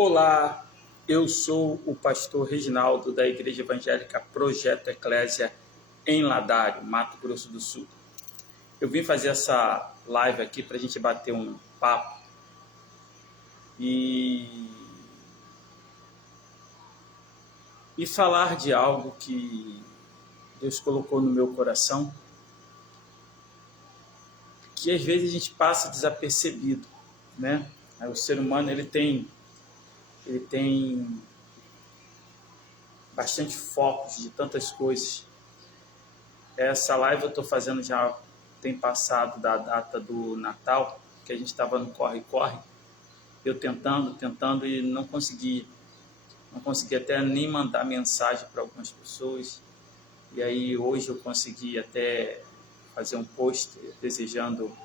Olá, eu sou o pastor Reginaldo da Igreja Evangélica Projeto Eclésia em Ladário, Mato Grosso do Sul. Eu vim fazer essa live aqui para a gente bater um papo e falar de algo que Deus colocou no meu coração, que às vezes a gente passa desapercebido, né? O ser humano ele tem bastante focos de tantas coisas. Essa live eu estou fazendo já tem passado da data do Natal, que a gente estava no corre-corre, eu tentando e não consegui até nem mandar mensagem para algumas pessoas. E aí hoje eu consegui até fazer um post desejando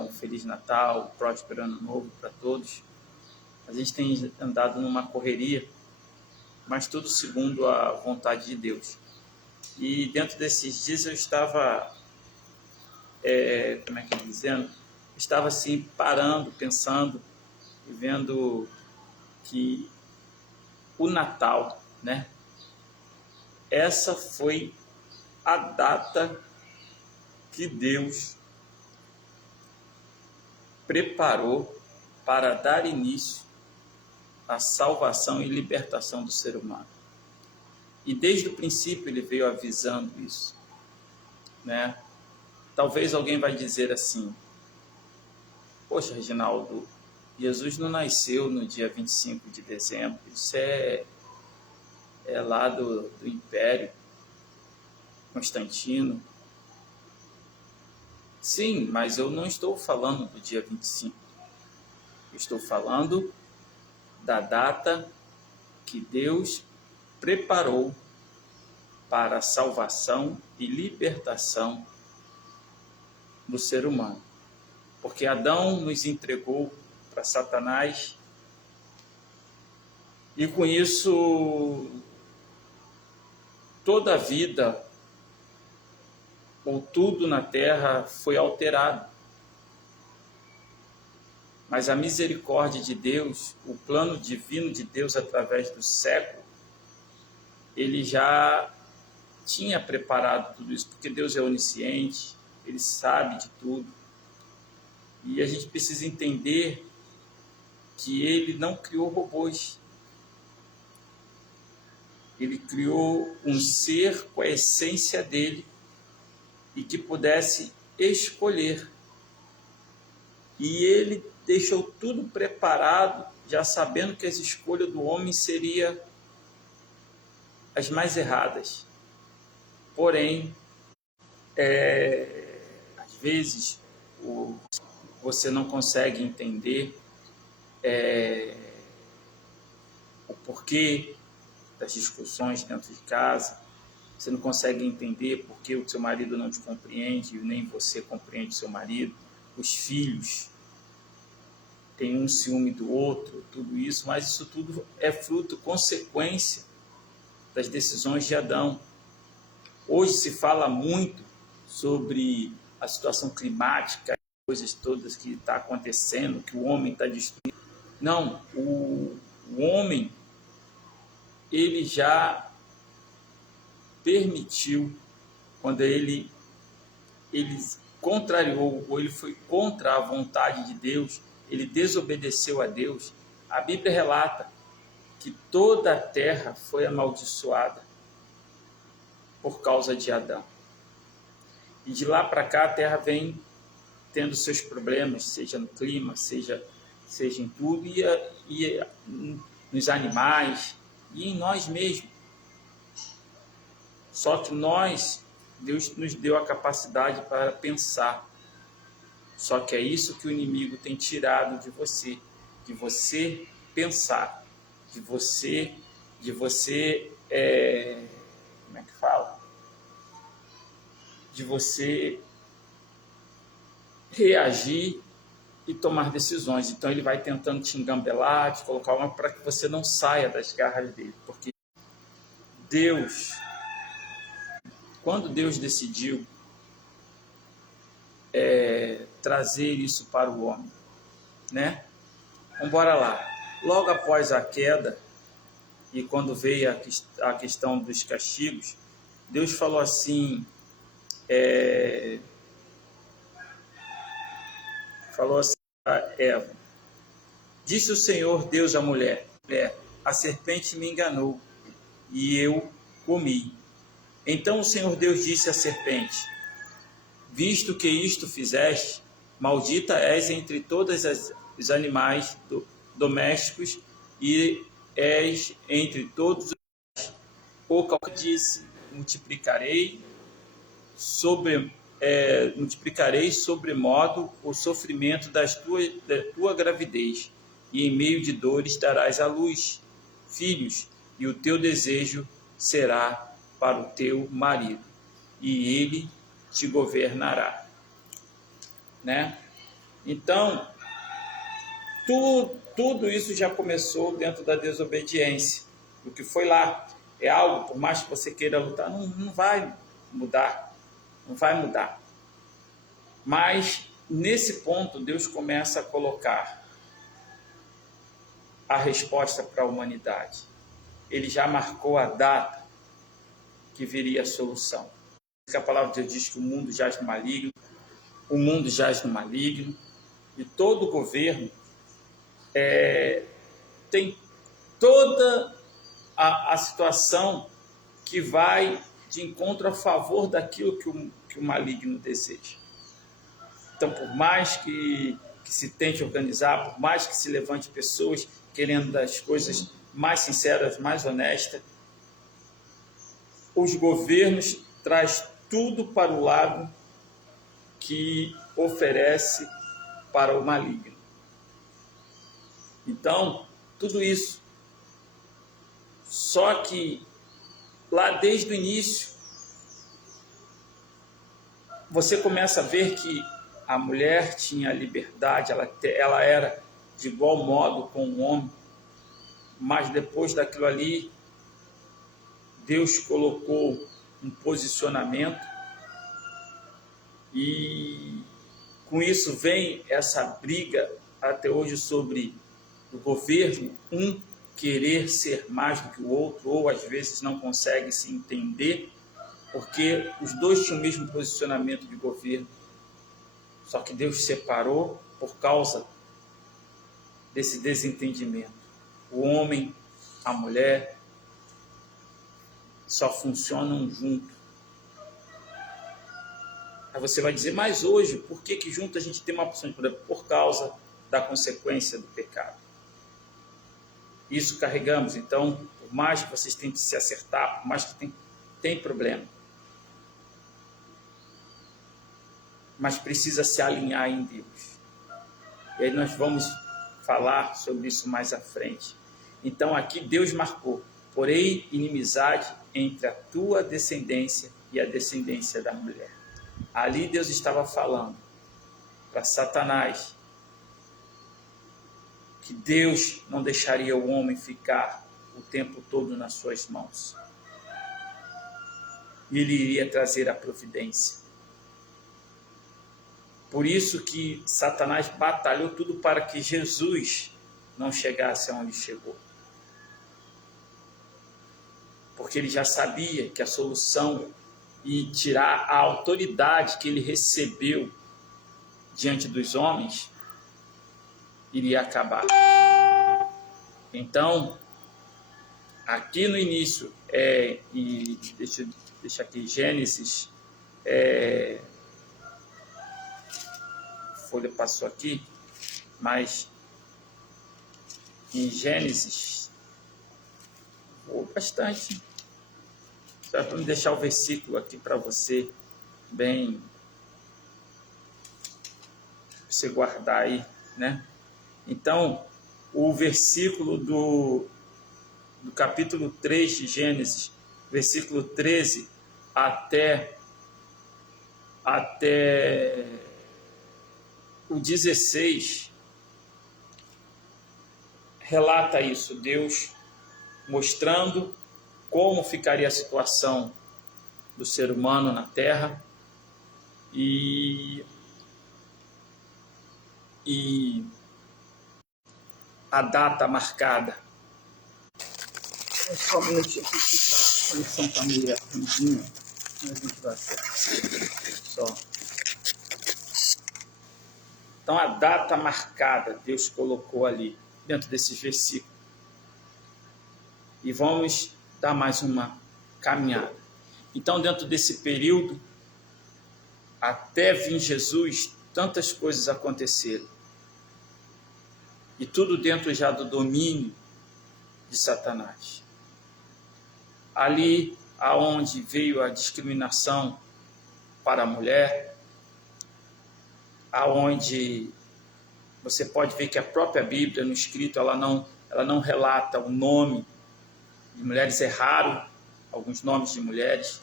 um Feliz Natal, um próspero Ano Novo para todos. A gente tem andado numa correria, mas tudo segundo a vontade de Deus. E dentro desses dias eu estava, estava assim, parando, pensando e vendo que o Natal, né? Essa foi a data que Deus preparou para dar início à salvação e libertação do ser humano. E desde o princípio ele veio avisando isso, né? Talvez alguém vai dizer assim: poxa, Reginaldo, Jesus não nasceu no dia 25 de dezembro, isso é lá do Império Constantino. Sim, mas eu não estou falando do dia 25. Eu estou falando da data que Deus preparou para a salvação e libertação do ser humano. Porque Adão nos entregou para Satanás e com isso toda a vida ou tudo na terra foi alterado. Mas a misericórdia de Deus, o plano divino de Deus através do século, ele já tinha preparado tudo isso, porque Deus é onisciente, ele sabe de tudo. E a gente precisa entender que ele não criou robôs. Ele criou um ser com a essência dele e que pudesse escolher. E ele deixou tudo preparado, já sabendo que as escolhas do homem seriam as mais erradas. Porém, às vezes, você não consegue entender o porquê das discussões dentro de casa, você não consegue entender porque o seu marido não te compreende, nem você compreende o seu marido, os filhos têm um ciúme do outro, tudo isso, mas isso tudo é fruto, consequência das decisões de Adão. Hoje se fala muito sobre a situação climática, coisas todas que está acontecendo, que o homem está destruindo. Não, o homem, ele já permitiu, quando ele contrariou, ou ele foi contra a vontade de Deus, ele desobedeceu a Deus. A Bíblia relata que toda a terra foi amaldiçoada por causa de Adão. E de lá para cá a terra vem tendo seus problemas, seja no clima, seja em tudo, e nos animais, e em nós mesmos. Só que Deus nos deu a capacidade para pensar. Só que é isso que o inimigo tem tirado de você pensar, de você de você reagir e tomar decisões. Então ele vai tentando te engambelar, te colocar uma para que você não saia das garras dele, porque quando Deus decidiu trazer isso para o homem, né? Vamos lá. logo após a queda, e quando veio a questão dos castigos, Deus falou assim, a Eva: disse o Senhor Deus à mulher, a serpente me enganou, e eu comi. Então o Senhor Deus disse à serpente: visto que isto fizeste, maldita és entre todos os animais domésticos, e és entre todos os animais. O que disse: multiplicarei sobremodo o sofrimento da tua gravidez, e em meio de dores darás à luz filhos, e o teu desejo será para o teu marido, e ele te governará. Né? Então, tudo isso já começou dentro da desobediência. O que foi lá é algo, por mais que você queira lutar, não vai mudar. Não vai mudar. Mas, nesse ponto, Deus começa a colocar a resposta para a humanidade. Ele já marcou a data que viria a solução. A palavra de Deus diz que o mundo jaz no maligno, e todo governo tem toda a situação que vai de encontro a favor daquilo que o maligno deseja. Então, por mais que se tente organizar, por mais que se levante pessoas querendo das coisas mais sinceras, mais honestas, os governos trazem tudo para o lado que oferece para o maligno. Então, tudo isso. Só que lá desde o início, você começa a ver que a mulher tinha liberdade, ela era de igual modo com o homem, mas depois daquilo ali, Deus colocou um posicionamento, e com isso vem essa briga até hoje sobre o governo, um querer ser mais do que o outro, ou às vezes não consegue se entender, porque os dois tinham o mesmo posicionamento de governo, só que Deus separou por causa desse desentendimento. O homem, a mulher, só funcionam juntos. Aí você vai dizer, mas hoje, por que junto a gente tem uma opção de poder? Por causa da consequência do pecado. Isso carregamos. Então, por mais que vocês tentem se acertar, por mais que tem problema, mas precisa se alinhar em Deus. E aí nós vamos falar sobre isso mais à frente. Então aqui Deus marcou: porém inimizade entre a tua descendência e a descendência da mulher. Ali Deus estava falando para Satanás que Deus não deixaria o homem ficar o tempo todo nas suas mãos. E ele iria trazer a providência. Por isso que Satanás batalhou tudo para que Jesus não chegasse aonde chegou. Porque ele já sabia que a solução ia tirar a autoridade que ele recebeu diante dos homens, iria acabar. Então, aqui no início, e deixa aqui, Gênesis, folha passou aqui, mas em Gênesis, vou bastante, só para me deixar o versículo aqui para você, bem, você guardar aí, né? Então, o versículo do capítulo 3 de Gênesis, versículo 13 até o 16, relata isso, Deus mostrando como ficaria a situação do ser humano na Terra, e a data marcada. Só um minutinho aqui que a conexão está meio ruimzinha, mas a gente vai acertar. Só. Então a data marcada Deus colocou ali dentro desses versículos. E vamos dar mais uma caminhada. Então, dentro desse período, até vir Jesus, tantas coisas aconteceram. E tudo dentro já do domínio de Satanás. Ali aonde veio a discriminação para a mulher, aonde você pode ver que a própria Bíblia, no escrito, ela não relata o nome de mulheres, é raro alguns nomes de mulheres,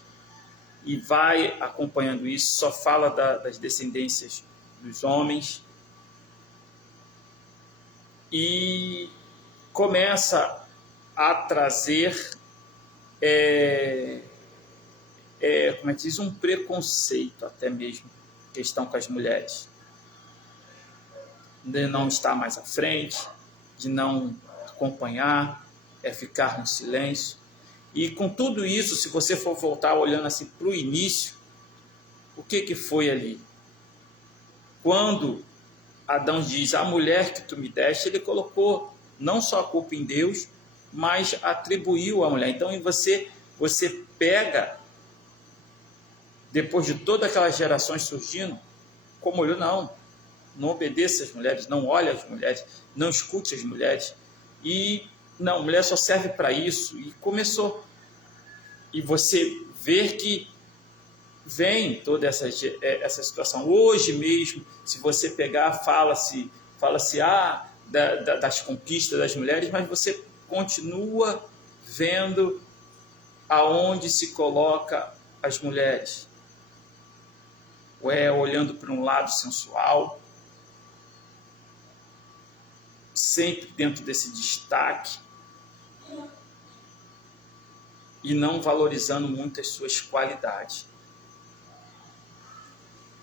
e vai acompanhando isso, só fala das descendências dos homens, e começa a trazer, como é que diz, um preconceito até mesmo, questão com as mulheres, de não estar mais à frente, de não acompanhar, ficar no silêncio. E com tudo isso, se você for voltar olhando assim para o início, o que foi ali? Quando Adão diz, a mulher que tu me deste, ele colocou não só a culpa em Deus, mas atribuiu à mulher. Então você pega, depois de todas aquelas gerações surgindo, como olhou, não obedeça às mulheres, não olhe às mulheres, não escute as mulheres. E não, mulher só serve para isso. E começou. E você vê que vem toda essa situação. Hoje mesmo, se você pegar, fala-se das conquistas das mulheres, mas você continua vendo aonde se coloca as mulheres. Ou olhando para um lado sensual, sempre dentro desse destaque, e não valorizando muito as suas qualidades.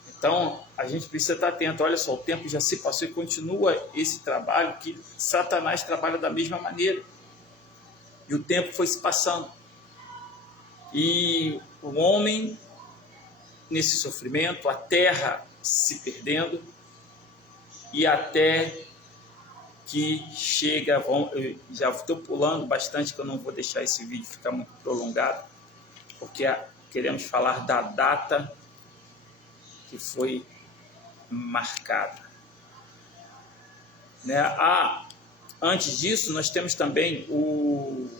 Então, a gente precisa estar atento. Olha só, o tempo já se passou e continua esse trabalho que Satanás trabalha da mesma maneira. E o tempo foi se passando. E o homem, nesse sofrimento, a terra se perdendo, e até que chega, eu já estou pulando bastante, que eu não vou deixar esse vídeo ficar muito prolongado, porque queremos falar da data que foi marcada. Né? Antes disso, nós temos também o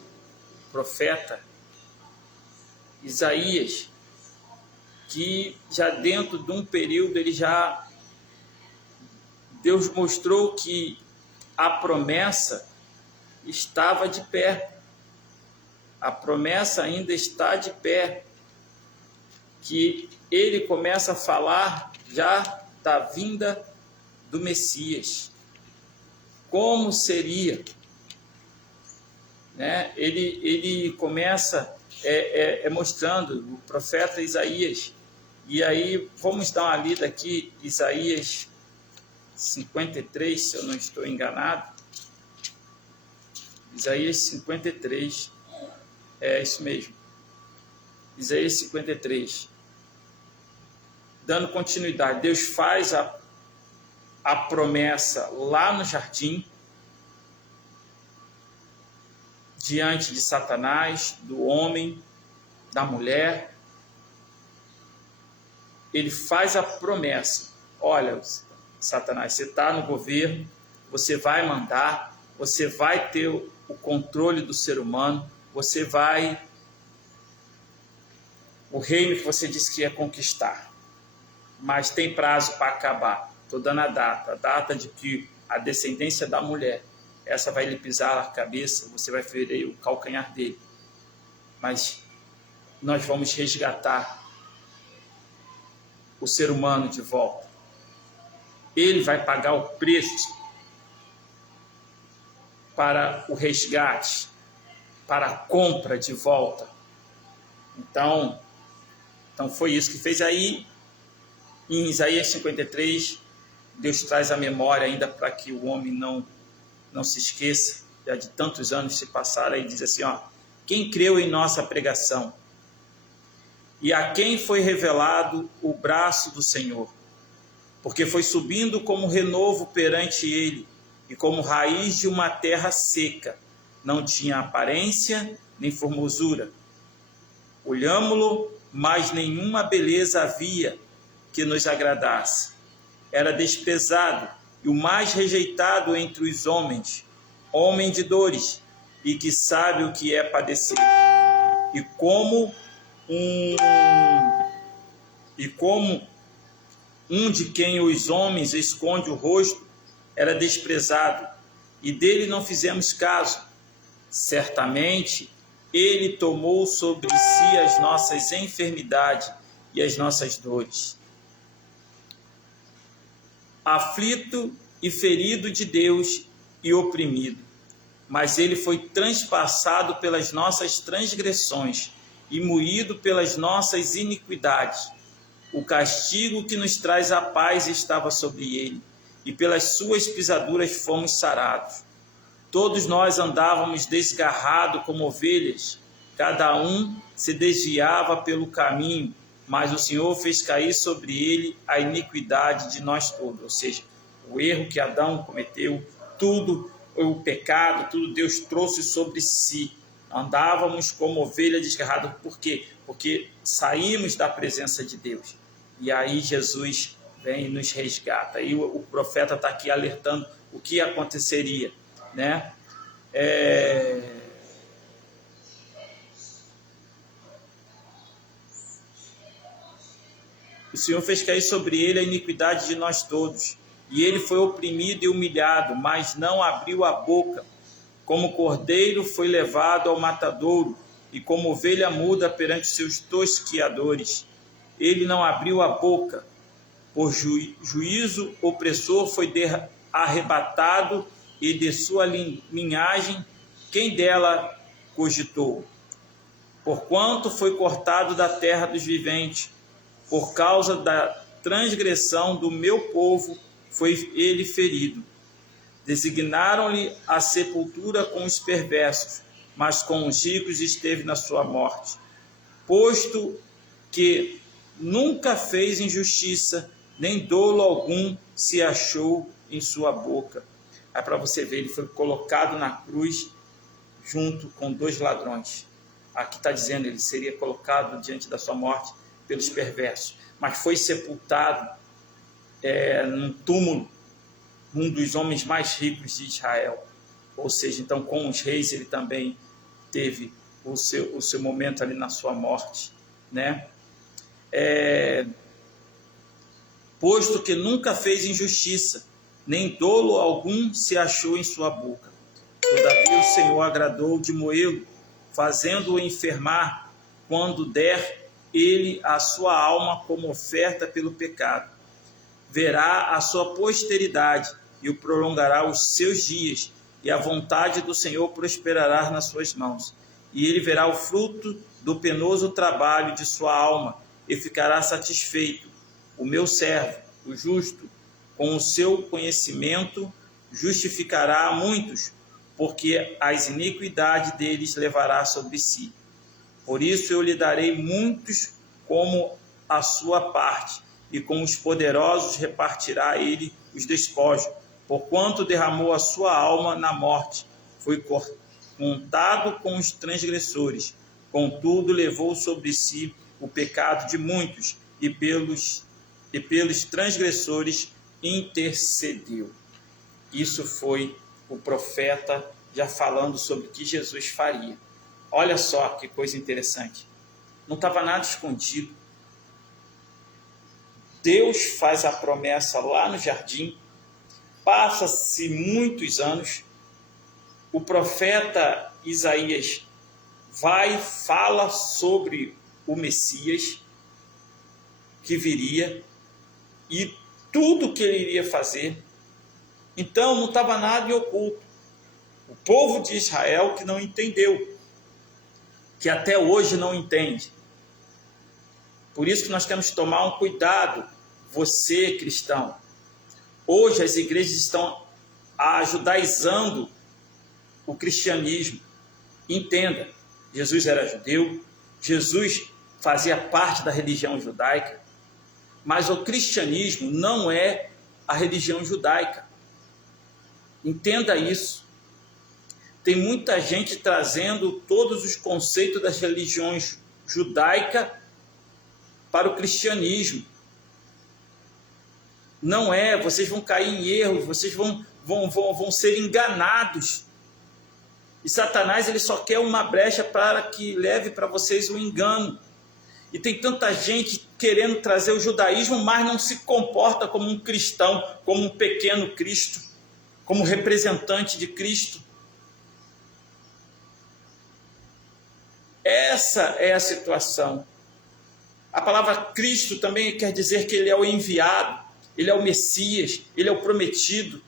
profeta Isaías, que já dentro de um período, Deus mostrou que a promessa estava de pé. A promessa ainda está de pé. Que ele começa a falar já da vinda do Messias. Como seria? Né? Ele começa mostrando o profeta Isaías. E aí, vamos dar uma lida aqui, Isaías 53, se eu não estou enganado. Isaías 53, é isso mesmo. Isaías 53. Dando continuidade, Deus faz a promessa lá no jardim, diante de Satanás, do homem, da mulher. Ele faz a promessa. Olha, Satanás, você está no governo, você vai mandar, você vai ter o controle do ser humano, você vai... O reino que você disse que ia conquistar. Mas tem prazo para acabar. Estou dando a data de que a descendência da mulher, essa vai lhe pisar a cabeça, você vai ferir o calcanhar dele. Mas nós vamos resgatar o ser humano de volta. Ele vai pagar o preço para o resgate, para a compra de volta. Então foi isso que fez. Aí, em Isaías 53, Deus traz a memória ainda para que o homem não não se esqueça, já de tantos anos se passaram, aí diz assim, ó, quem creu em nossa pregação e a quem foi revelado o braço do Senhor, porque foi subindo como renovo perante ele e como raiz de uma terra seca, não tinha aparência nem formosura. Olhámo-lo, mas nenhuma beleza havia que nos agradasse. Era desprezado e o mais rejeitado entre os homens, homem de dores, e que sabe o que é padecer. E como um de quem os homens esconde o rosto, era desprezado, e dele não fizemos caso. Certamente, ele tomou sobre si as nossas enfermidades e as nossas dores. Aflito e ferido de Deus e oprimido, mas ele foi transpassado pelas nossas transgressões e moído pelas nossas iniquidades. O castigo que nos traz a paz estava sobre ele, e pelas suas pisaduras fomos sarados. Todos nós andávamos desgarrados como ovelhas, cada um se desviava pelo caminho, mas o Senhor fez cair sobre ele a iniquidade de nós todos. Ou seja, o erro que Adão cometeu, tudo, o pecado, tudo Deus trouxe sobre si. Andávamos como ovelha desgarrada. Por quê? Porque saímos da presença de Deus. E aí Jesus vem e nos resgata. Aí o profeta está aqui alertando o que aconteceria, né? O Senhor fez cair sobre ele a iniquidade de nós todos, e ele foi oprimido e humilhado, mas não abriu a boca. Como cordeiro foi levado ao matadouro, e como ovelha muda perante seus tosquiadores. Ele não abriu a boca. Por juízo opressor foi arrebatado, e de sua linhagem, quem dela cogitou? Porquanto foi cortado da terra dos viventes, por causa da transgressão do meu povo foi ele ferido. Designaram-lhe a sepultura com os perversos, mas com os ricos esteve na sua morte. Posto que nunca fez injustiça, nem dolo algum se achou em sua boca. Aí para você ver, ele foi colocado na cruz junto com 2 ladrões. Aqui está dizendo, ele seria colocado diante da sua morte pelos perversos, mas foi sepultado num túmulo, um dos homens mais ricos de Israel. Ou seja, então com os reis ele também teve o seu momento ali na sua morte, né? Posto que nunca fez injustiça, nem dolo algum se achou em sua boca. Todavia o Senhor agradou de moê-lo, fazendo-o enfermar, quando der ele a sua alma como oferta pelo pecado. Verá a sua posteridade e o prolongará os seus dias, e a vontade do Senhor prosperará nas suas mãos. E ele verá o fruto do penoso trabalho de sua alma, e ficará satisfeito. O meu servo, o justo, com o seu conhecimento, justificará a muitos, porque as iniquidades deles levará sobre si. Por isso eu lhe darei muitos como a sua parte, e com os poderosos repartirá ele os despojos, porquanto derramou a sua alma na morte, foi contado com os transgressores, contudo levou sobre si o pecado de muitos, e pelos transgressores intercedeu. Isso foi o profeta já falando sobre o que Jesus faria. Olha só que coisa interessante. Não estava nada escondido. Deus faz a promessa lá no jardim, passa-se muitos anos, o profeta Isaías fala sobre o Messias que viria e tudo que ele iria fazer. Então não estava nada em oculto. O povo de Israel que não entendeu, que até hoje não entende. Por isso que nós temos que tomar um cuidado, você cristão. Hoje as igrejas estão judaizando o cristianismo. Entenda, Jesus era judeu, Jesus fazia parte da religião judaica, mas o cristianismo não é a religião judaica. Entenda isso. Tem muita gente trazendo todos os conceitos das religiões judaicas para o cristianismo. Não é, vocês vão cair em erros, vocês vão ser enganados. E Satanás ele só quer uma brecha para que leve para vocês o engano. E tem tanta gente querendo trazer o judaísmo, mas não se comporta como um cristão, como um pequeno Cristo, como representante de Cristo. Essa é a situação. A palavra Cristo também quer dizer que ele é o enviado, ele é o Messias, ele é o prometido.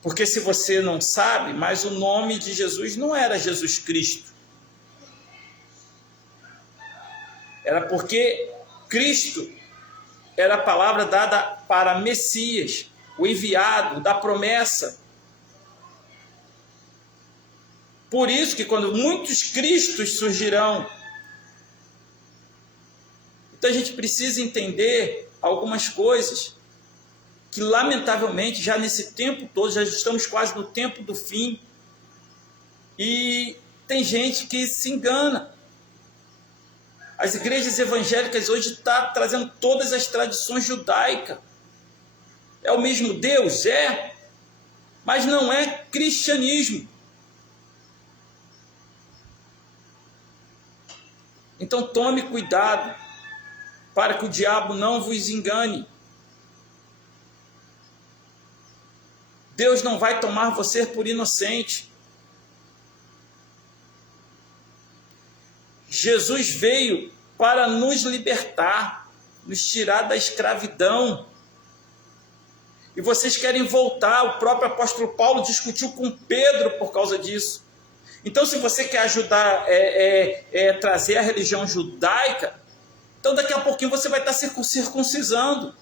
Porque se você não sabe, mas o nome de Jesus não era Jesus Cristo. Era porque Cristo era a palavra dada para Messias, o enviado, da promessa. Por isso que quando muitos Cristos surgirão, então a gente precisa entender algumas coisas que lamentavelmente já nesse tempo todo, já estamos quase no tempo do fim, e tem gente que se engana. As igrejas evangélicas hoje estão trazendo todas as tradições judaicas. É o mesmo Deus? É, mas não é cristianismo. Então tome cuidado para que o diabo não vos engane. Deus não vai tomar você por inocente. Jesus veio para nos libertar, nos tirar da escravidão. E vocês querem voltar. O próprio apóstolo Paulo discutiu com Pedro por causa disso. Então, se você quer ajudar trazer a religião judaica, então daqui a pouquinho você vai estar circuncisando.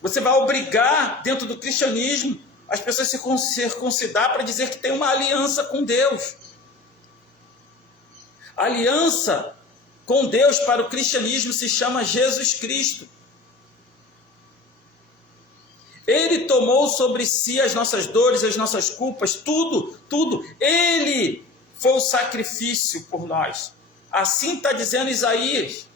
Você vai obrigar, dentro do cristianismo, as pessoas a se circuncidar para dizer que tem uma aliança com Deus. A aliança com Deus para o cristianismo se chama Jesus Cristo. Ele tomou sobre si as nossas dores, as nossas culpas, tudo. Ele foi o sacrifício por nós. Assim está dizendo Isaías.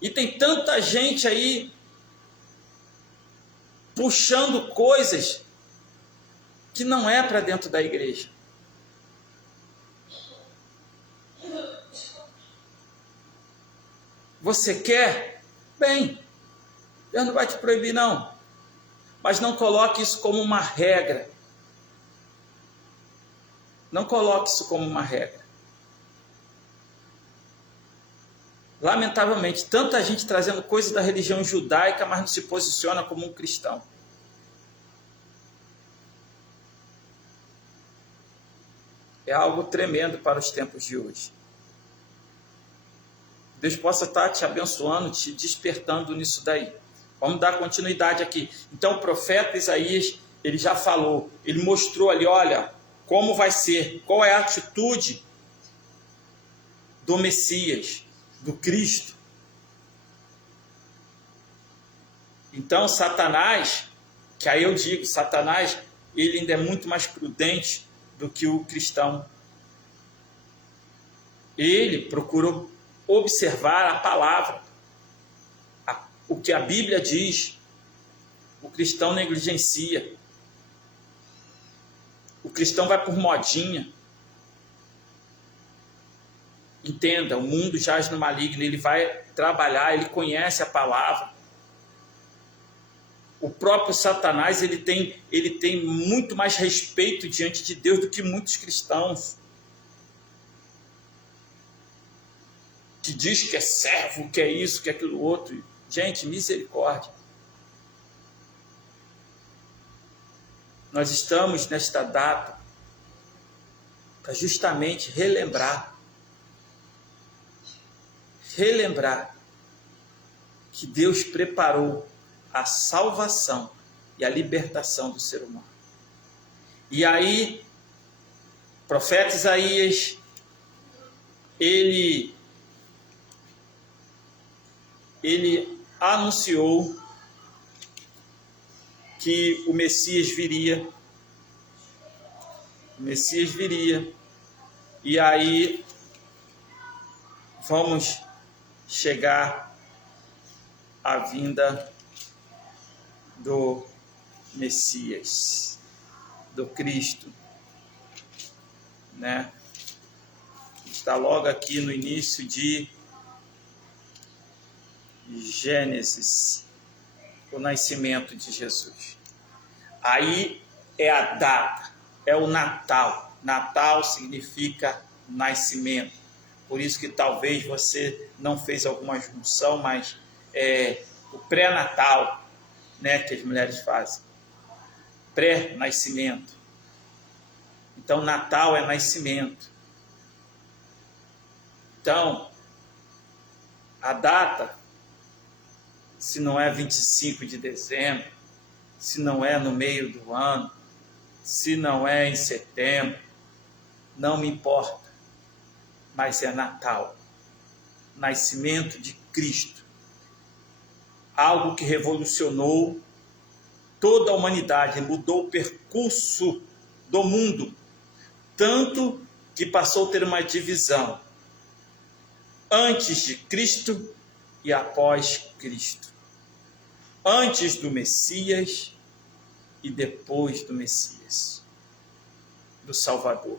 E tem tanta gente aí puxando coisas que não é para dentro da igreja. Você quer? Bem, Deus não vai te proibir não. Mas não coloque isso como uma regra. Não coloque isso como uma regra. Lamentavelmente, tanta gente trazendo coisas da religião judaica, mas não se posiciona como um cristão. É algo tremendo para os tempos de hoje. Deus possa estar te abençoando, te despertando nisso daí. Vamos dar continuidade aqui. Então o profeta Isaías, ele já falou, ele mostrou ali, olha, como vai ser, qual é a atitude do Messias, do Cristo. Então Satanás, que aí eu digo, Satanás, ele ainda é muito mais prudente do que o cristão. Ele procurou observar a palavra, o que a Bíblia diz. O cristão negligencia. O cristão vai por modinha. Entenda, o mundo jaz no maligno, ele vai trabalhar, ele conhece a palavra. O próprio Satanás, ele tem muito mais respeito diante de Deus do que muitos cristãos. Que diz que é servo, que é isso, que é aquilo outro. Gente, misericórdia. Nós estamos nesta data para justamente relembrar que Deus preparou a salvação e a libertação do ser humano. E aí, o profeta Isaías, ele anunciou que o Messias viria. O Messias viria. E aí vamos chegar à vinda do Messias, do Cristo, né? Está logo aqui no início de Gênesis, o nascimento de Jesus. Aí é a data, é o Natal. Natal significa nascimento. Por isso que talvez você não fez alguma junção, mas é o pré-natal, né, que as mulheres fazem. Pré-nascimento. Então, Natal é nascimento. Então, a data, se não é 25 de dezembro, se não é no meio do ano, se não é em setembro, não me importa, mas é Natal, nascimento de Cristo, algo que revolucionou toda a humanidade, mudou o percurso do mundo, tanto que passou a ter uma divisão antes de Cristo e após Cristo, antes do Messias e depois do Messias, do Salvador.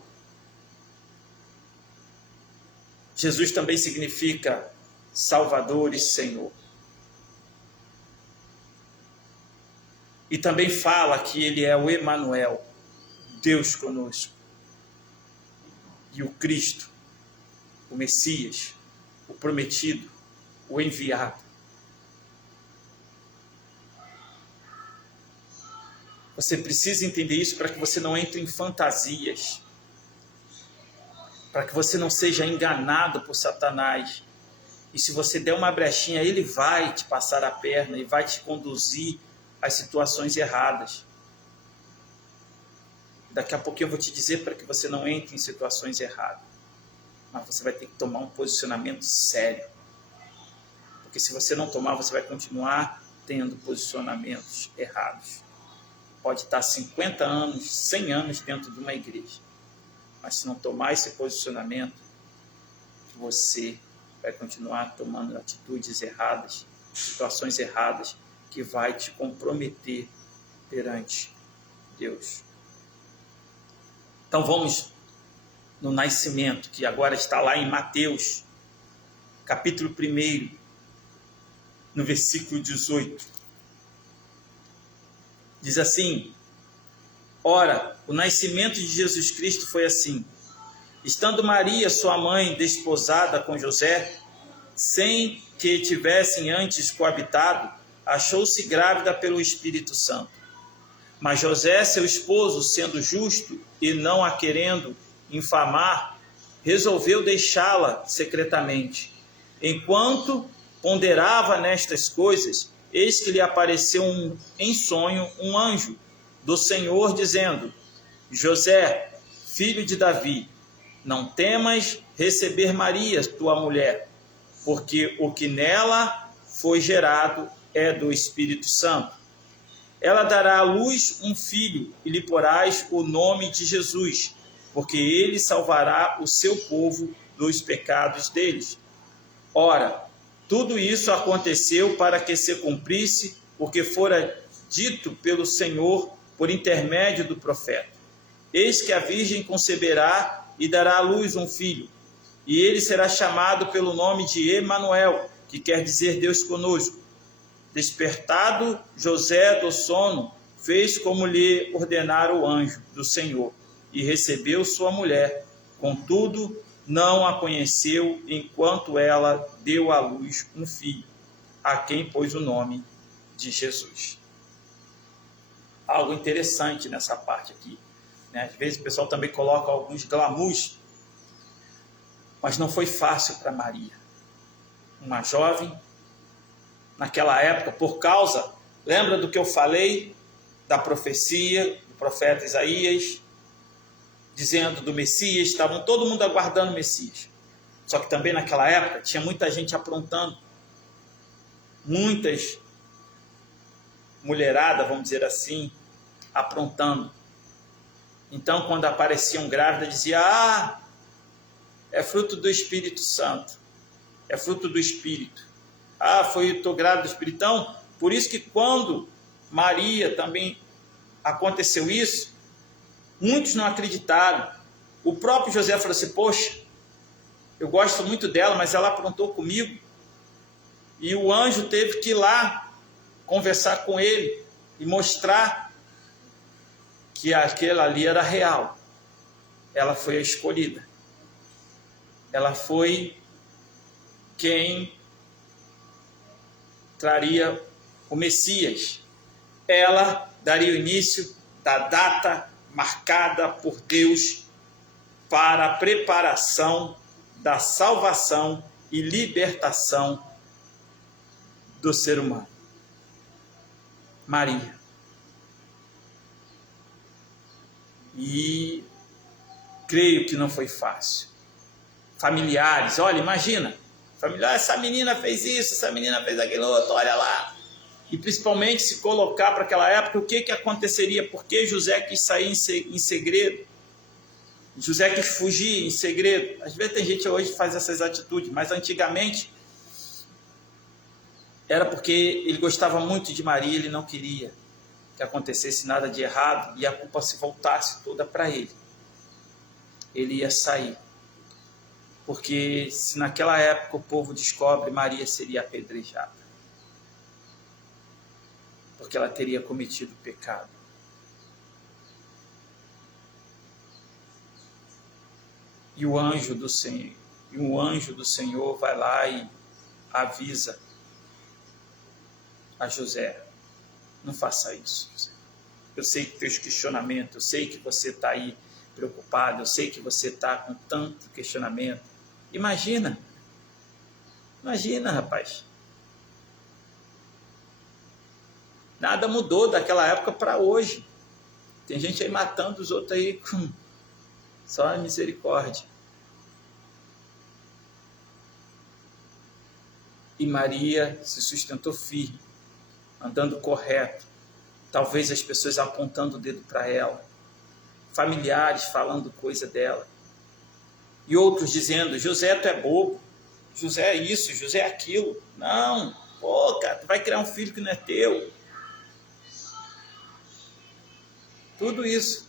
Jesus também significa Salvador e Senhor. E também fala que ele é o Emanuel, Deus conosco. E o Cristo, o Messias, o prometido, o enviado. Você precisa entender isso para que você não entre em fantasias, para que você não seja enganado por Satanás. E se você der uma brechinha, ele vai te passar a perna e vai te conduzir às situações erradas. Daqui a pouquinho eu vou te dizer para que você não entre em situações erradas. Mas você vai ter que tomar um posicionamento sério. Porque se você não tomar, você vai continuar tendo posicionamentos errados. Pode estar 50 anos, 100 anos dentro de uma igreja. Mas se não tomar esse posicionamento, você vai continuar tomando atitudes erradas, situações erradas, que vai te comprometer perante Deus. Então vamos no nascimento, que agora está lá em Mateus, capítulo 1, no versículo 18. Diz assim: ora, o nascimento de Jesus Cristo foi assim. Estando Maria, sua mãe, desposada com José, sem que tivessem antes coabitado, achou-se grávida pelo Espírito Santo. Mas José, seu esposo, sendo justo e não a querendo infamar, resolveu deixá-la secretamente. Enquanto ponderava nestas coisas, eis que lhe apareceu em sonho um anjo do Senhor, dizendo: José, filho de Davi, não temas receber Maria, tua mulher, porque o que nela foi gerado é do Espírito Santo. Ela dará à luz um filho, e lhe porás o nome de Jesus, porque ele salvará o seu povo dos pecados deles. Ora, tudo isso aconteceu para que se cumprisse o que fora dito pelo Senhor por intermédio do profeta. Eis que a virgem conceberá e dará à luz um filho, e ele será chamado pelo nome de Emanuel, que quer dizer Deus conosco. Despertado José do sono, fez como lhe ordenara o anjo do Senhor, e recebeu sua mulher. Contudo, não a conheceu enquanto ela deu à luz um filho, a quem pôs o nome de Jesus. Algo interessante nessa parte aqui, né? Às vezes o pessoal também coloca alguns glamours, mas não foi fácil para Maria. Uma jovem, naquela época, por causa, lembra do que eu falei, da profecia do profeta Isaías, dizendo do Messias, estavam todo mundo aguardando o Messias. Só que também naquela época tinha muita gente aprontando, muitas mulheradas, vamos dizer assim, aprontando. Então, quando apareciam grávidas, dizia: ah, é fruto do Espírito Santo, é fruto do Espírito. Ah, estou grávida do Espírito. Então, por isso que quando Maria também aconteceu isso, muitos não acreditaram. O próprio José falou assim: poxa, eu gosto muito dela, mas ela aprontou comigo. E o anjo teve que ir lá conversar com ele e mostrar que aquela ali era real. Ela foi a escolhida. Ela foi quem traria o Messias. Ela daria o início da data marcada por Deus para a preparação da salvação e libertação do ser humano. Maria. E creio que não foi fácil. Familiares, olha, imagina, familiar, essa menina fez isso, essa menina fez aquilo outro, olha lá. E principalmente se colocar para aquela época, o que aconteceria? Porque José quis sair em segredo. José quis fugir em segredo. Às vezes tem gente hoje que faz essas atitudes, mas antigamente era porque ele gostava muito de Maria, ele não queria que acontecesse nada de errado e a culpa se voltasse toda para ele. Ele ia sair. Porque se naquela época o povo descobre, Maria seria apedrejada. Porque ela teria cometido pecado. E o anjo do Senhor vai lá e avisa a José: não faça isso, José. Eu sei que teus questionamentos, eu sei que você está aí preocupado, eu sei que você está com tanto questionamento. Imagina, rapaz. Nada mudou daquela época para hoje. Tem gente aí matando os outros aí com só a misericórdia. E Maria se sustentou firme, andando correto. Talvez as pessoas apontando o dedo para ela, familiares falando coisa dela, e outros dizendo: José, tu é bobo, José é isso, José é aquilo. Não, pô, cara, tu vai criar um filho que não é teu. Tudo isso.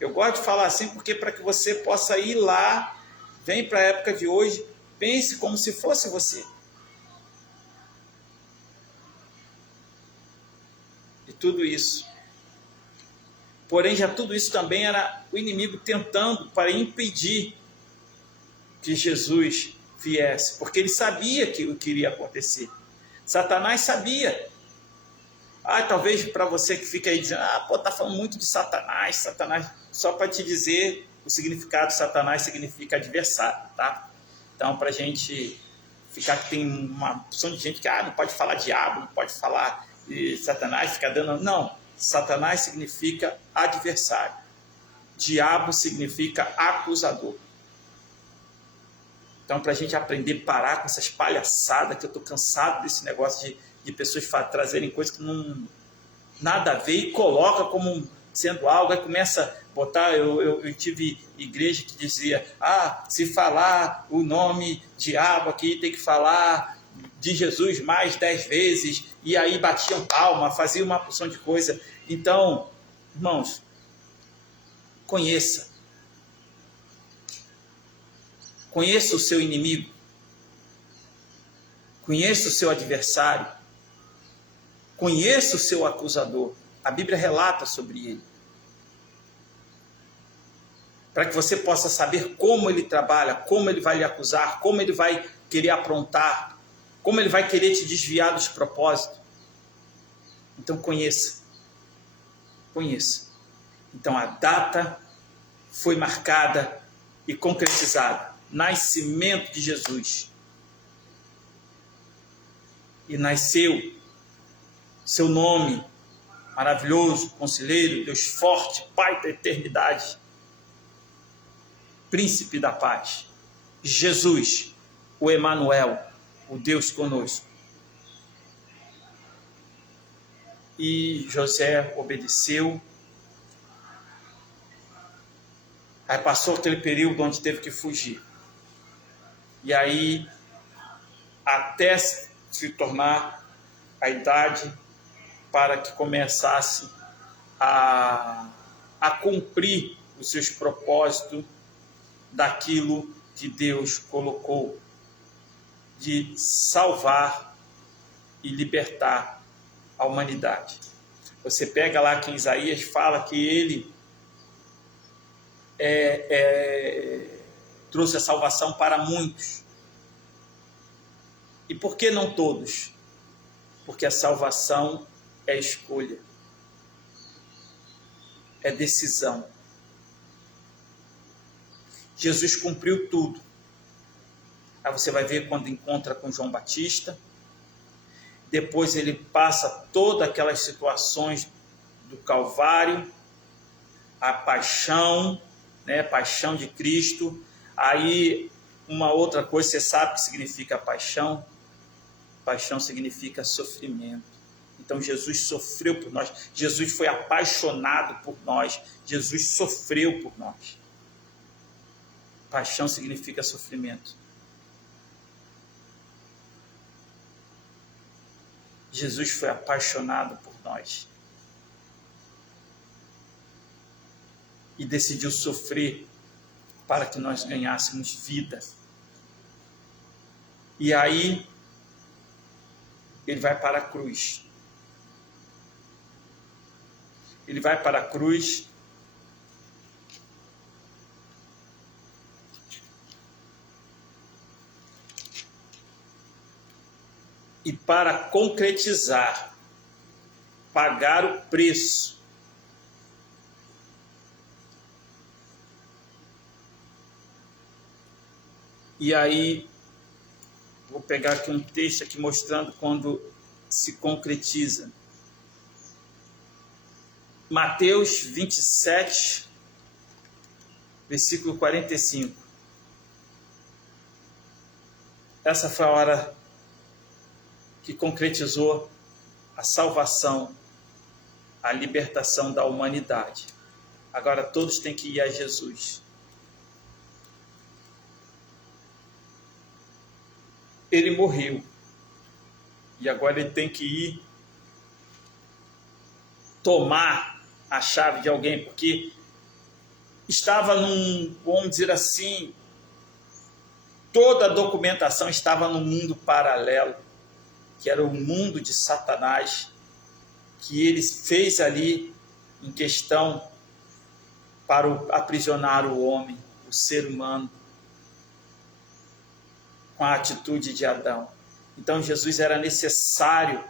Eu gosto de falar assim porque para que você possa ir lá, vem para a época de hoje, pense como se fosse você. E tudo isso. Porém, já tudo isso também era o inimigo tentando para impedir que Jesus viesse, porque ele sabia que o que iria acontecer. Satanás sabia. Talvez para você que fica aí dizendo: tá falando muito de Satanás, só para te dizer, o significado de Satanás significa adversário, tá? Então, para a gente ficar, que tem uma opção de gente que não pode falar diabo, não pode falar de Satanás, fica dando... Não, Satanás significa adversário. Diabo significa acusador. Então, para a gente aprender a parar com essas palhaçadas, que eu estou cansado desse negócio de pessoas trazerem coisas que não nada a ver e coloca como sendo algo, aí começa a botar... Eu tive igreja que dizia: se falar o nome diabo aqui, tem que falar de Jesus mais 10 vezes, e aí batiam palma, faziam uma porção de coisa. Então, irmãos, conheça o seu inimigo, conheça o seu adversário, conheça o seu acusador. A Bíblia relata sobre ele, para que você possa saber como ele trabalha, como ele vai lhe acusar, como ele vai querer aprontar, como ele vai querer te desviar dos propósitos. Então conheça. Então a data foi marcada e concretizada. Nascimento de Jesus. e nasceu. Seu nome maravilhoso, Conselheiro, Deus forte, Pai da eternidade, Príncipe da paz, Jesus, o Emanuel, o Deus conosco. E José obedeceu. Aí passou aquele período onde teve que fugir. E aí, até se tornar a idade para que começasse a cumprir os seus propósitos daquilo que Deus colocou, de salvar e libertar a humanidade. Você pega lá que Isaías fala que ele trouxe a salvação para muitos. E por que não todos? Porque a salvação é escolha, é decisão. Jesus cumpriu tudo. Aí você vai ver quando encontra com João Batista. Depois ele passa todas aquelas situações do Calvário, a paixão, né? Paixão de Cristo. Aí uma outra coisa, você sabe o que significa paixão? Paixão significa sofrimento. Então Jesus sofreu por nós. Jesus foi apaixonado por nós. Jesus sofreu por nós. Paixão significa sofrimento. Jesus foi apaixonado por nós. E decidiu sofrer para que nós ganhássemos vida. E aí, ele vai para a cruz. Ele vai para a cruz. E para concretizar, pagar o preço. E aí, vou pegar aqui um texto aqui mostrando quando se concretiza. Mateus 27, versículo 45. Essa foi a hora que concretizou a salvação, a libertação da humanidade. Agora todos têm que ir a Jesus. Ele morreu. E agora ele tem que ir tomar a chave de alguém, porque estava vamos dizer assim, toda a documentação estava num mundo paralelo, que era o mundo de Satanás, que ele fez ali em questão para aprisionar o homem, o ser humano, com a atitude de Adão. Então Jesus era necessário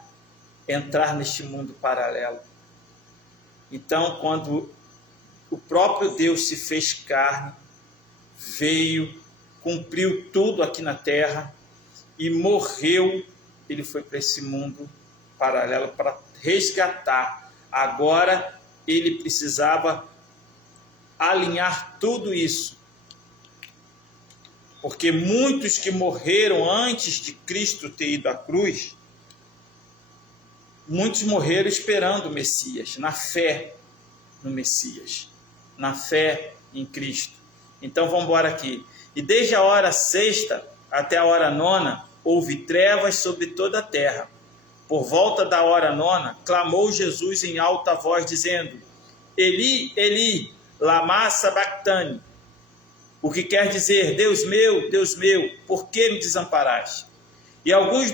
entrar neste mundo paralelo. Então, quando o próprio Deus se fez carne, veio, cumpriu tudo aqui na terra e morreu, ele foi para esse mundo paralelo para resgatar. Agora ele precisava alinhar tudo isso, porque muitos que morreram antes de Cristo ter ido à cruz, muitos morreram esperando o Messias, na fé no Messias, na fé em Cristo. Então vamos embora aqui. E desde a hora sexta até a hora nona, houve trevas sobre toda a terra. Por volta da hora nona, clamou Jesus em alta voz, dizendo: Eli, Eli, lama sabachthani. O que quer dizer: Deus meu, por que me desamparaste? E alguns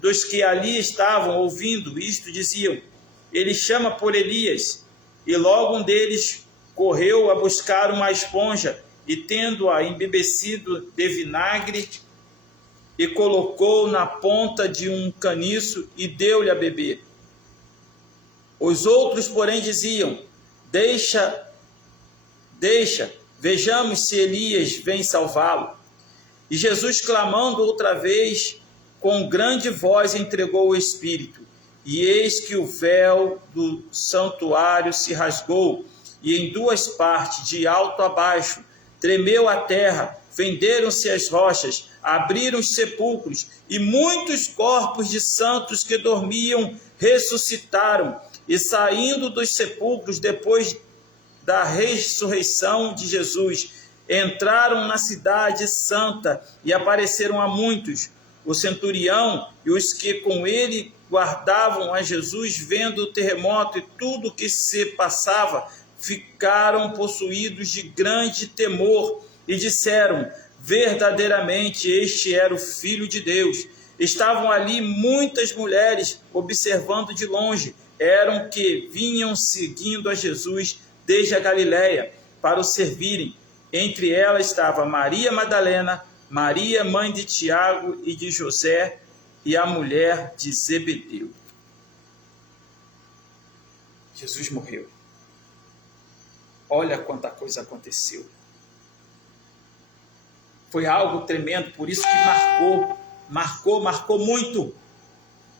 dos que ali estavam ouvindo isto diziam: Ele chama por Elias. E logo um deles correu a buscar uma esponja e, tendo-a embebecido de vinagre, e colocou na ponta de um caniço e deu-lhe a beber. Os outros, porém, diziam: Deixa, vejamos se Elias vem salvá-lo. E Jesus, clamando outra vez com grande voz entregou o Espírito. E eis que o véu do santuário se rasgou, e em duas partes, de alto a baixo, tremeu a terra, fenderam-se as rochas, abriram os sepulcros, e muitos corpos de santos que dormiam ressuscitaram, e saindo dos sepulcros depois da ressurreição de Jesus, entraram na cidade santa e apareceram a muitos. O centurião e os que com ele guardavam a Jesus, vendo o terremoto e tudo o que se passava, ficaram possuídos de grande temor e disseram: verdadeiramente este era o Filho de Deus. Estavam ali muitas mulheres observando de longe, eram que vinham seguindo a Jesus desde a Galiléia para o servirem. Entre elas estava Maria Madalena, Maria, mãe de Tiago e de José, e a mulher de Zebedeu. Jesus morreu. Olha quanta coisa aconteceu. Foi algo tremendo, por isso que marcou muito.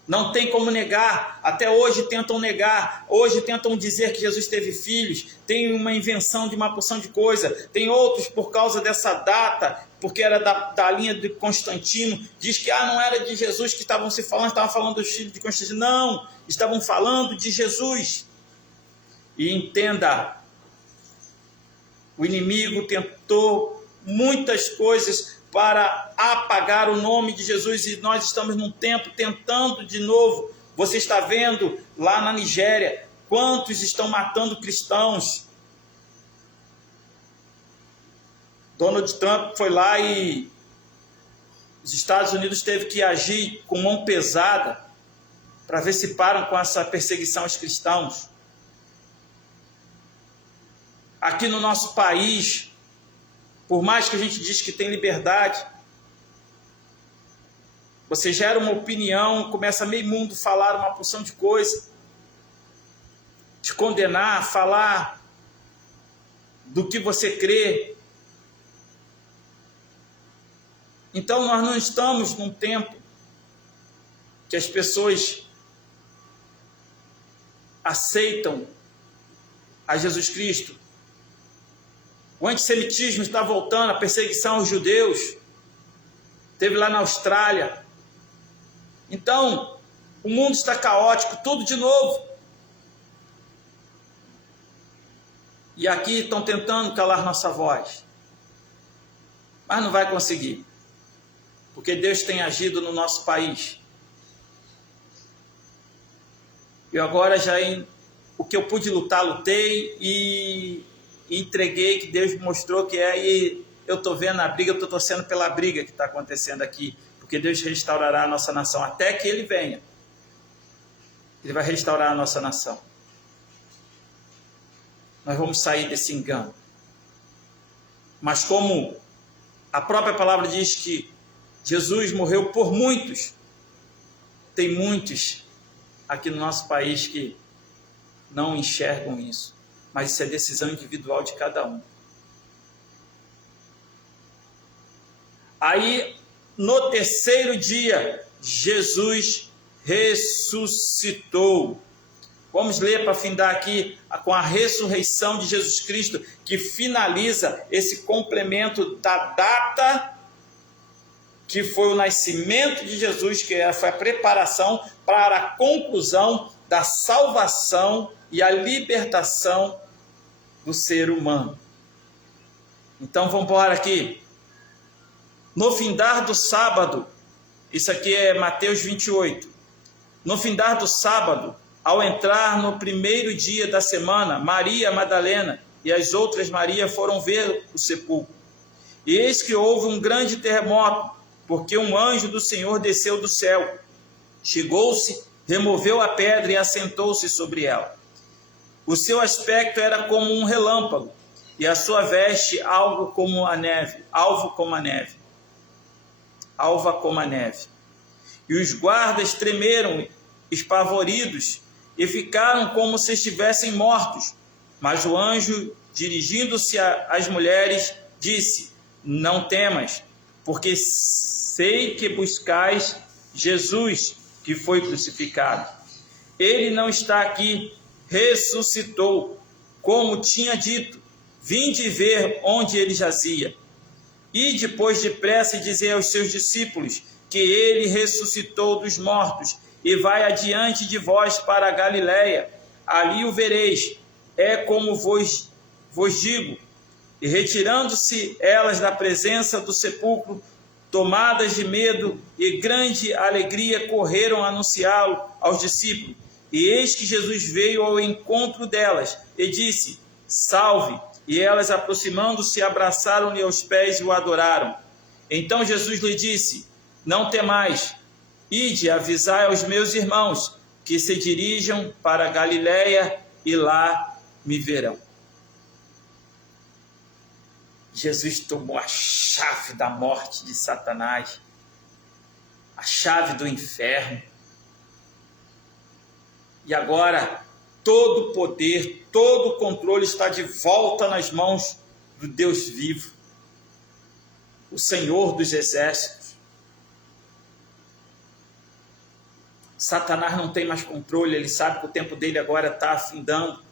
Não tem como negar, até hoje tentam negar, hoje tentam dizer que Jesus teve filhos, tem uma invenção de uma porção de coisa, tem outros por causa dessa data, porque era da linha de Constantino, diz que não era de Jesus que estavam se falando, estavam falando dos filhos de Constantino, não, estavam falando de Jesus. E entenda, o inimigo tentou muitas coisas para apagar o nome de Jesus, e nós estamos num tempo tentando de novo. Você está vendo lá na Nigéria quantos estão matando cristãos. Donald Trump foi lá e os Estados Unidos teve que agir com mão pesada para ver se param com essa perseguição aos cristãos. Aqui no nosso país, por mais que a gente diz que tem liberdade, você gera uma opinião, começa meio mundo a falar uma porção de coisa, te condenar, falar do que você crê. Então nós não estamos num tempo que as pessoas aceitam a Jesus Cristo. O antissemitismo está voltando, a perseguição aos judeus. Teve lá na Austrália. Então, o mundo está caótico, tudo de novo. E aqui estão tentando calar nossa voz. Mas não vai conseguir. Porque Deus tem agido no nosso país. E agora o que eu pude lutar, lutei e entreguei, que Deus mostrou que é, e eu estou vendo a briga, eu estou torcendo pela briga que está acontecendo aqui, porque Deus restaurará a nossa nação, até que Ele venha. Ele vai restaurar a nossa nação. Nós vamos sair desse engano. Mas como a própria palavra diz que Jesus morreu por muitos, tem muitos aqui no nosso país que não enxergam isso. Mas isso é decisão individual de cada um. Aí, no terceiro dia, Jesus ressuscitou. Vamos ler para findar aqui com a ressurreição de Jesus Cristo, que finaliza esse complemento da data que foi o nascimento de Jesus, que foi a preparação para a conclusão da salvação e a libertação do ser humano. Então vamos embora aqui. No findar do sábado, isso aqui é Mateus 28. No findar do sábado, ao entrar no primeiro dia da semana, Maria Madalena e as outras Maria foram ver o sepulcro. E eis que houve um grande terremoto, porque um anjo do Senhor desceu do céu. Chegou-se, removeu a pedra e assentou-se sobre ela. O seu aspecto era como um relâmpago, e a sua veste alva como a neve. E os guardas tremeram, espavoridos, e ficaram como se estivessem mortos. Mas o anjo, dirigindo-se às mulheres, disse: não temas, porque sei que buscais Jesus que foi crucificado. Ele não está aqui, ressuscitou, como tinha dito. Vinde ver onde ele jazia. E depois depressa dizer aos seus discípulos que ele ressuscitou dos mortos e vai adiante de vós para a Galiléia. Ali o vereis. É como vos digo. E retirando-se elas da presença do sepulcro, tomadas de medo e grande alegria, correram a anunciá-lo aos discípulos. E eis que Jesus veio ao encontro delas e disse: salve! E elas, aproximando-se, abraçaram-lhe aos pés e o adoraram. Então Jesus lhe disse: não temais, ide, avisai aos meus irmãos que se dirijam para a Galiléia e lá me verão. Jesus tomou a chave da morte de Satanás, a chave do inferno. E agora, todo o poder, todo o controle está de volta nas mãos do Deus vivo, o Senhor dos exércitos. Satanás não tem mais controle, ele sabe que o tempo dele agora está afindando,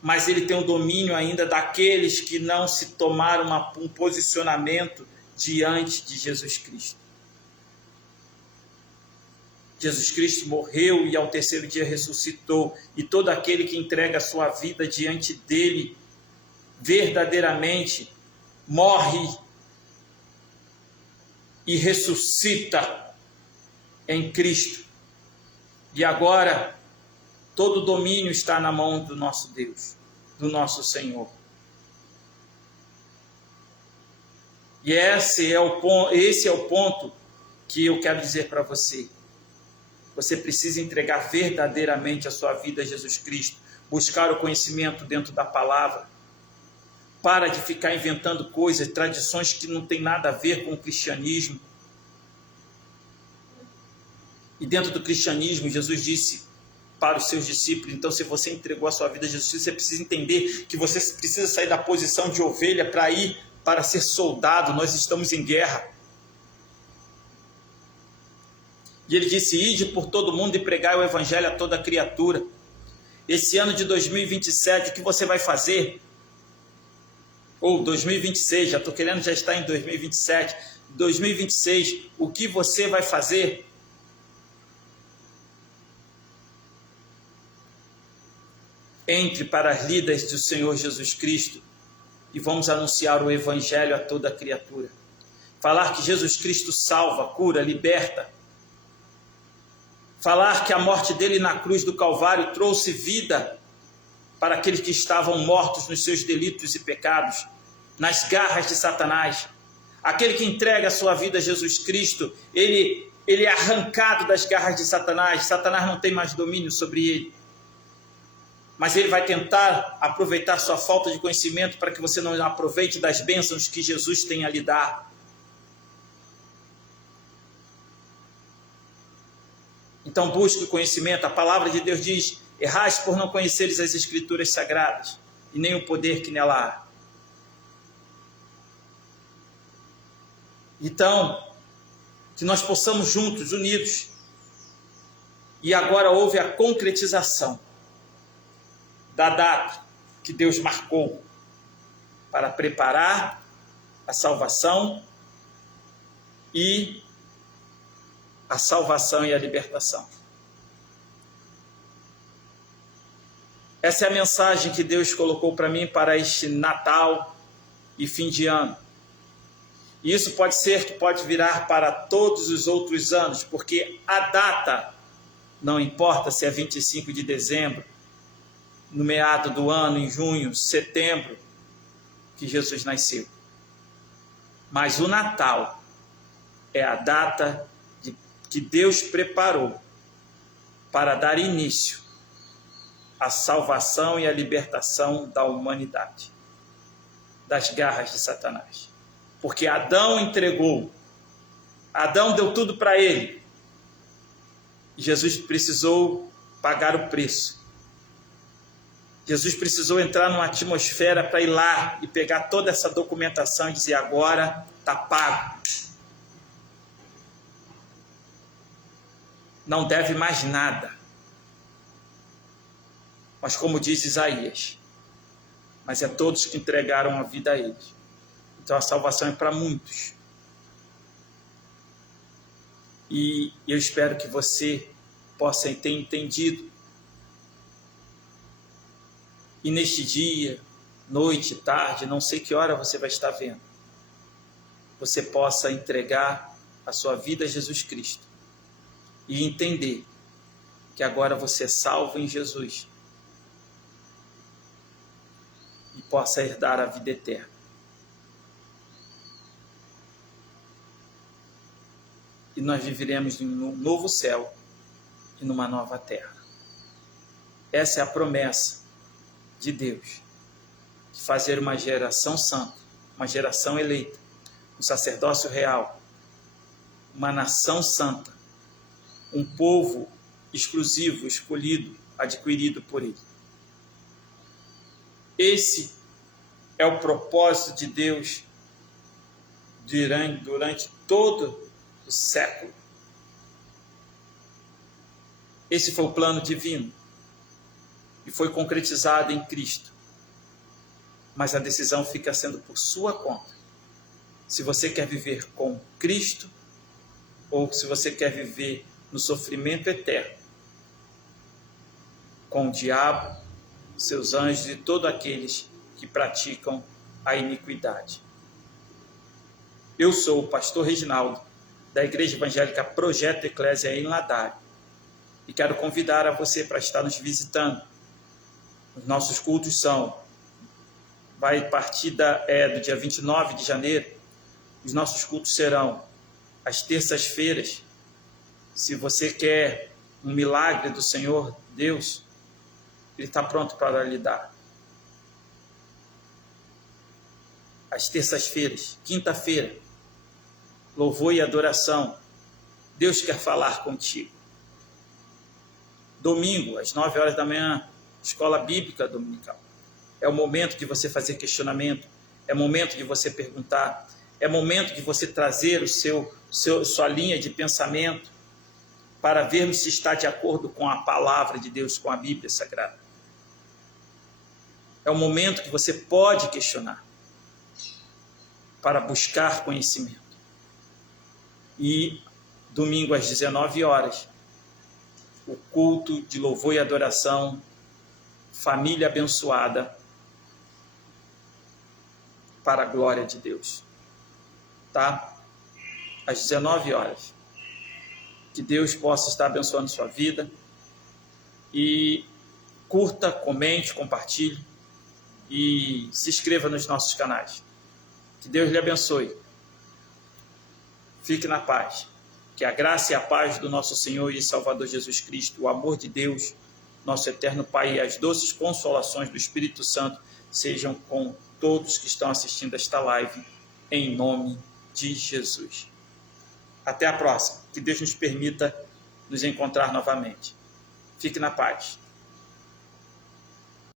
mas ele tem o domínio ainda daqueles que não se tomaram um posicionamento diante de Jesus Cristo. Jesus Cristo morreu e ao terceiro dia ressuscitou, e todo aquele que entrega a sua vida diante dele, verdadeiramente morre e ressuscita em Cristo. E agora todo o domínio está na mão do nosso Deus, do nosso Senhor. E esse é o ponto que eu quero dizer para você. Você precisa entregar verdadeiramente a sua vida a Jesus Cristo, buscar o conhecimento dentro da palavra. Para de ficar inventando coisas, tradições que não tem nada a ver com o cristianismo. E dentro do cristianismo, Jesus disse para os seus discípulos: então, se você entregou a sua vida a Jesus, você precisa entender que você precisa sair da posição de ovelha para ir para ser soldado. Nós estamos em guerra. E ele disse: ide por todo mundo e pregai o evangelho a toda criatura. Esse ano de 2027, o que você vai fazer? Ou 2026, já estou querendo já estar em 2027. 2026, o que você vai fazer? Entre para as lidas do Senhor Jesus Cristo e vamos anunciar o evangelho a toda criatura. Falar que Jesus Cristo salva, cura, liberta. Falar que a morte dele na cruz do Calvário trouxe vida para aqueles que estavam mortos nos seus delitos e pecados, nas garras de Satanás. Aquele que entrega a sua vida a Jesus Cristo, ele é arrancado das garras de Satanás. Satanás não tem mais domínio sobre ele. Mas ele vai tentar aproveitar sua falta de conhecimento para que você não aproveite das bênçãos que Jesus tem a lhe dar. Então busque o conhecimento. A palavra de Deus diz: errais por não conheceres as Escrituras Sagradas e nem o poder que nela há. Então, que nós possamos juntos, unidos. E agora houve a concretização da data que Deus marcou para preparar a salvação e a libertação. Essa é a mensagem que Deus colocou para mim para este Natal e fim de ano. E isso pode ser que pode virar para todos os outros anos, porque a data não importa se é 25 de dezembro, no meado do ano, em junho, setembro, que Jesus nasceu. Mas o Natal é a data que Deus preparou para dar início à salvação e à libertação da humanidade das garras de Satanás. Porque Adão entregou, Adão deu tudo para ele. Jesus precisou pagar o preço. Jesus precisou entrar numa atmosfera para ir lá e pegar toda essa documentação e dizer: agora está pago. não deve mais nada. Mas como diz Isaías, mas é todos que entregaram a vida a Ele. Então a salvação é para muitos. E eu espero que você possa ter entendido. E neste dia, noite, tarde, não sei que hora você vai estar vendo, você possa entregar a sua vida a Jesus Cristo e entender que agora você é salvo em Jesus e possa herdar a vida eterna. E nós viveremos em um novo céu e numa nova terra. Essa é a promessa de Deus, de fazer uma geração santa, uma geração eleita, um sacerdócio real, uma nação santa, um povo exclusivo, escolhido, adquirido por Ele. Esse é o propósito de Deus durante todo o século. Esse foi o plano divino e foi concretizado em Cristo. Mas a decisão fica sendo por sua conta. Se você quer viver com Cristo ou se você quer viver no sofrimento eterno com o diabo, seus anjos e todos aqueles que praticam a iniquidade. Eu sou o pastor Reginaldo, da Igreja Evangélica Projeto Eclésia em Ladário, e quero convidar a você para estar nos visitando. Os nossos cultos vai partir do dia 29 de janeiro, os nossos cultos serão às terças-feiras. Se você quer um milagre do Senhor Deus, Ele está pronto para lhe dar. Às terças-feiras, quinta-feira, louvor e adoração. Deus quer falar contigo. Domingo, às 9 horas da manhã, escola bíblica dominical. É o momento de você fazer questionamento, é o momento de você perguntar, é o momento de você trazer sua linha de pensamento para vermos se está de acordo com a palavra de Deus, com a Bíblia Sagrada. É o momento que você pode questionar para buscar conhecimento. E domingo às 19 horas, o culto de louvor e adoração, família abençoada, para a glória de Deus. Tá? Às 19 horas. Que Deus possa estar abençoando sua vida. E curta, comente, compartilhe e se inscreva nos nossos canais. Que Deus lhe abençoe. Fique na paz. Que a graça e a paz do nosso Senhor e Salvador Jesus Cristo, o amor de Deus, nosso eterno Pai, e as doces consolações do Espírito Santo sejam com todos que estão assistindo esta live, em nome de Jesus. Até a próxima. Que Deus nos permita nos encontrar novamente. Fique na paz.